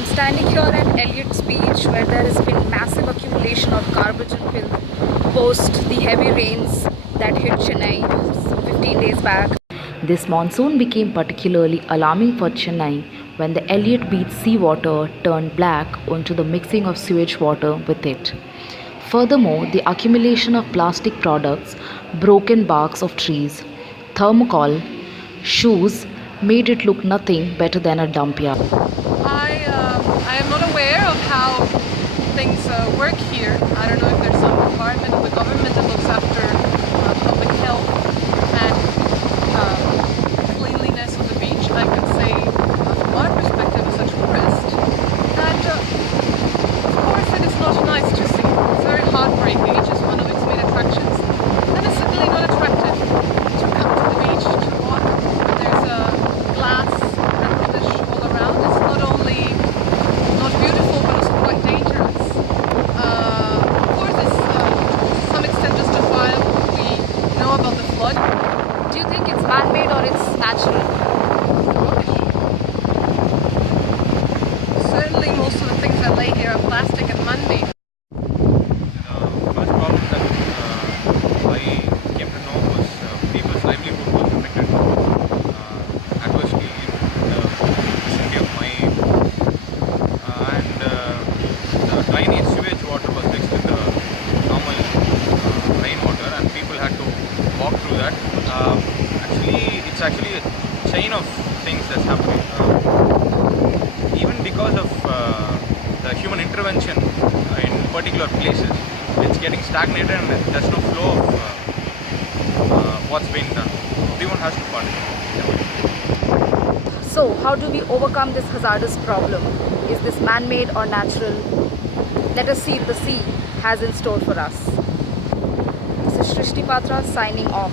I'm standing here at Elliots Beach where there has been massive accumulation of garbage and filth post the heavy rains that hit Chennai some 15 days back. This monsoon became particularly alarming for Chennai when the Elliott Beach seawater turned black onto the mixing of sewage water with it. Furthermore, the accumulation of plastic products, broken barks of trees, thermocol, shoes made it look nothing better than a dump yard. I am not aware of how things work here. I don't know if there's some department of the government that looks after public health and cleanliness of the beach. I can say, from my perspective as a tourist, that of course it is not nice to see. It's very heartbreaking. It's just one of its main attractions, and it's certainly not attractive to come to the beach to walk. There's a glass and rubbish all around. It's not only not beautiful but also quite dangerous. Of course, it's to some extent justifiable. We know about the flood. Do you think it's man-made or it's natural? Certainly, most of the things that lay here are plastic and man-made. The first problem that I came to know was people's livelihood was affected adversely in the vicinity of my and the drainage sewage water was mixed with the normal rainwater, and people had to walk through that. It's actually a chain of things that's happening. Even because of the human intervention in particular places, it's getting stagnated and there's no flow of what's being done. Everyone has to participate. So, how do we overcome this hazardous problem? Is this man-made or natural? Let us see what the sea has in store for us. This is Shrishti Patra signing off.